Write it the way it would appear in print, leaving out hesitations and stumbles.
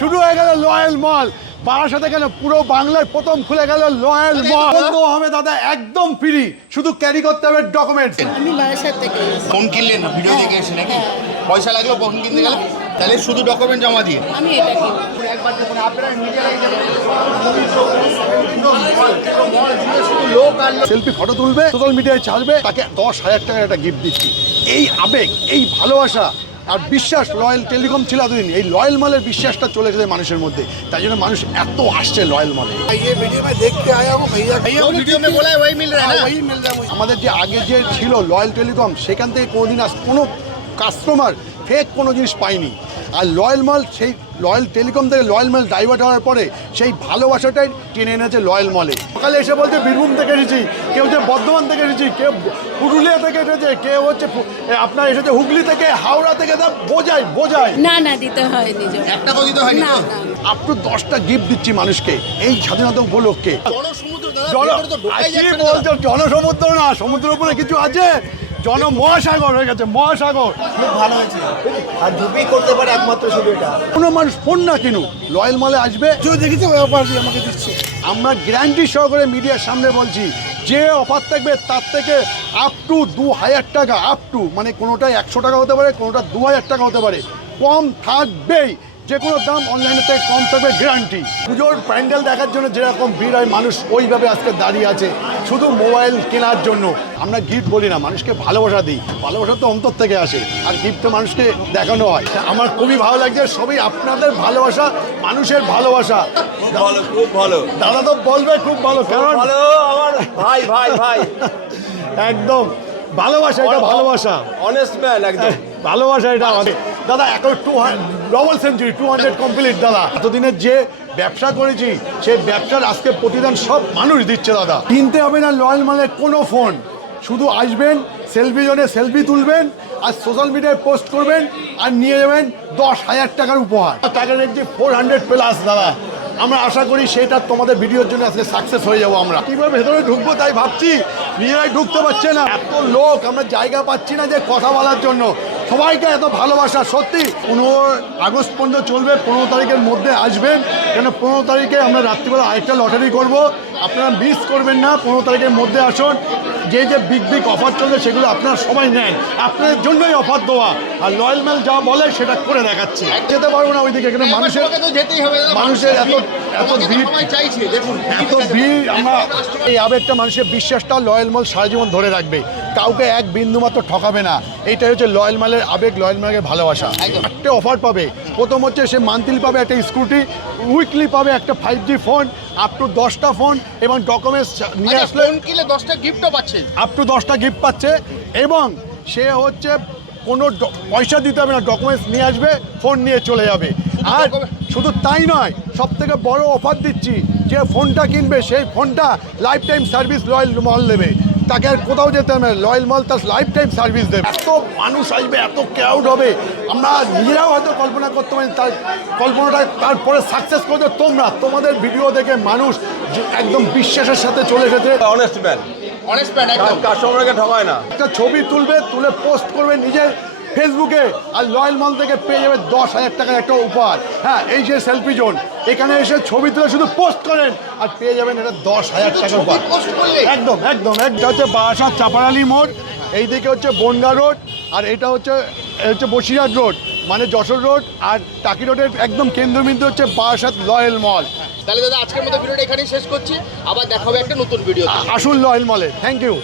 শুরু হয়ে গেল লয়েল মল। বারাসাতে কেন পুরো বাংলার প্রথম খুলে গেল লয়েল মল। বন্ধ হবে দাদা একদম ফ্রি, শুধু ক্যারি করতে হবে ডকুমেন্টস। আমি বারাসাত থেকে এসেছি। ফোন কিনলেন না, ভিডিও দেখে এসে নাকি? পয়সা লাগলো ফোন কিনতে গেলে? তাহলে শুধু ডকুমেন্ট জমা দিয়ে আমি এটা কিনি। একবার দেখুন আপনারা নিজেরাই লোক আর সেলফি ফটো তুলবে, সোশ্যাল মিডিয়ায় ছাড়বে, তাকে 10,000 টাকার একটা গিফট দিচ্ছি। এই আবেগ, এই ভালোবাসা আর বিশ্বাস লয়েল টেলিকম ছিল এতদিন, এই লয়েল মলের বিশ্বাসটা চলে গেছে মানুষের মধ্যে। তাই জন্য মানুষ এত আসছে লয়েল মলে। ভিডিও মে বলা ওই মিল রहा है ना? আমাদের যে আগে যে ছিল লয়েল টেলিকম, সেখান থেকে কোনোদিন কোনো কাস্টমার ফেক কোনো জিনিস পাইনি। আর লয়েল মল সেই লয়েল টেলিকম থেকে লয়েল মল ডাইভার্ট হওয়ার পরে সেই ভালোবাসাটাই টেনে এনেছে লয়েল মলে। সকালে এসে বলছে বীরভূম থেকে এসেছি, কেউ হচ্ছে বর্ধমান থেকে এসেছি, কেউ পুরুলিয়া থেকে এসেছে, কেউ হচ্ছে আপনার এসেছে হুগলি থেকে, হাওড়া থেকে। তা বোঝায় না দিতে হয় নিজে। একটা কথা দিতে হয়নি না তো? না আপ টু 10টা গিফট দিচ্ছি মানুষকে এই স্বাধীনতা উপলক্ষে। জনসমুদ্র দাদা, জন ভেতরে তো ঢোকাই কি যাচ্ছে না। বলছো? জনসমুদ্র না, সমুদ্রের উপরে কিছু আছে, মহাসাগর হয়ে গেছে, মহাসাগর। খুব ভালো হয়েছে আর ধুপি করতে পারে একমাত্র শুধু এটা। কোনো মানুষ ফোন না কিনুক, লয়েল মলে আসবে। দেখেছি ওই অফার দিয়ে আমাকে দিচ্ছে। আমরা গ্যারান্টি সহকারে মিডিয়ার সামনে বলছি, যে অফার থাকবে তার থেকে আপ টু 2,000 টাকা, আপ টু মানে কোনোটা 100 টাকা হতে পারে, কোনোটা 2,000 টাকা হতে পারে, কম থাকবেই। যে কোনো দাম অনলাইনের থেকে কম থাকবে, গ্যারান্টি। পুজোর প্যান্ডেল দেখার জন্য যেরকম ভিড় হয়, মানুষ ওইভাবে আজকে দাঁড়িয়ে আছে শুধু মোবাইল কেনার জন্য। আমরা গিফট বলি না, মানুষকে ভালোবাসা দিই। ভালোবাসা তো অন্তর থেকে আসে, আর গিফট তো মানুষকে দেখানো হয়। আমার খুবই ভালো লাগছে, সবই আপনাদের ভালোবাসা, মানুষের ভালোবাসা। ভালো, খুব ভালো। দাদা তো বলবে খুব ভালো, কারণ ভালো আমার ভাই একদম ভালোবাসা, এটা ভালোবাসা, অনেস্ট ম্যান একদম। ভালোবাসা এটা আমাদের। দাদা এখন 200 কমপ্লিট দাদা। এতদিনের যে ব্যবসা করেছি সেই ব্যবসার আজকে প্রতিদান সব মানুষ দিচ্ছে দাদা। কিনতে হবে না লয়েল মালের কোনো ফোন, শুধু আসবেন, সেলফি জোনে সেলফি তুলবেন আর সোশ্যাল মিডিয়ায় পোস্ট করবেন আর নিয়ে যাবেন 10,000 টাকার উপহার। টাকার রেট যে 400 প্লাস দাদা। আমরা আশা করি সেটা তোমাদের ভিডিওর জন্য আজকে সাকসেস হয়ে যাবো। আমরা কীভাবে ভেতরে ঢুকবো তাই ভাবছি, নিজেরাই ঢুকতে পারছে না, এত লোক, আমরা জায়গা পাচ্ছি না যে কথা বলার জন্য। সবাইকে এত ভালোবাসা, সত্যি। 15 আগস্ট পর্যন্ত চলবে, 15 তারিখের মধ্যে আসবেন, কেন 15 তারিখে আমরা রাত্রিবেলা আরেকটা লটারি করব। আপনারা মিস করবেন না, 15 তারিখের মধ্যে আসুন। যে বিগ অফার চলছে সেগুলো আপনারা সবাই নেন, আপনাদের জন্যই অফার দেওয়া। আর লয়েল মেল যা বলে সেটা করে দেখাচ্ছে। যেতে পারবো না ওইদিকে, কেন মানুষের তো যেতেই হবে দাদা। মানুষের এত ভিড়, সবাই চাইছে, দেখুন এত ভিড়। আমরা এই আবেগটা, মানুষের বিশ্বাসটা লয়েল মল সারা জীবন ধরে রাখবে, কাউকে এক বিন্দু মাত্র ঠকাবে না। এইটাই হচ্ছে লয়েল মালের আবেগ, লয়েল মালের ভালোবাসা। একটা অফার পাবে, প্রথম হচ্ছে সে মান্থলি পাবে একটা স্কুটি, উইকলি পাবে একটা 5G ফোন, আপ টু 10টা ফোন এবং ডকুমেন্টস নিয়ে আসলে ফোন কিনলে 10টা গিফটও পাচ্ছে। আপ টু 10টা গিফট পাচ্ছে। এবং সে হচ্ছে কোনো পয়সা দিতে হবে না, ডকুমেন্টস নিয়ে আসবে, ফোন নিয়ে চলে যাবে। আর শুধু তাই নয়, সব থেকে বড় অফার দিচ্ছি, যে ফোনটা কিনবে সেই ফোনটা লাইফ টাইম সার্ভিস লয়েল মল দেবে, তাকে আর কোথাও যেতে হবে না, লয়েল মল তার লাইফ টাইম সার্ভিস দেবে। এত মানুষ আসবে, এত ক্রাউড হবে, আমরা নিজেরাও হয়তো কল্পনা করতে পারি। তার কল্পনাটা তারপরে সাকসেস করতে তোমরা, তোমাদের ভিডিও দেখে মানুষ একদম বিশ্বাসের সাথে চলে এসেছে। অনেস্ট ম্যান, অনেস্ট ম্যান একদম। কাস্টমারকে ঠকায় না। একটা ছবি তুলবে, তুলে পোস্ট করবে নিজের ফেসবুকে, আর লয়েল মল থেকে পেয়ে যাবে 10,000 টাকার একটা উপহার। হ্যাঁ, এই যে সেলফি জোন, এখানে এসে ছবি তুলে শুধু পোস্ট করেন আর পেয়ে যাবেন এটা 10,000 টাকার উপহার। পোস্ট করলে একদম একটা হচ্ছে বারাসাত চাপারালি মোড়, এইদিকে হচ্ছে বনগা রোড, আর এটা হচ্ছে বসিরহাট রোড, মানে যশোর রোড। আর টাকি রোডের একদম কেন্দ্রবিন্দু হচ্ছে বারাসাত লয়েল মল। তাহলে দাদা আজকের মতো ভিডিওটা এখানেই শেষ করছি, আবার দেখা হবে একটা নতুন ভিডিও। আসুন লয়েল মলে। Thank you.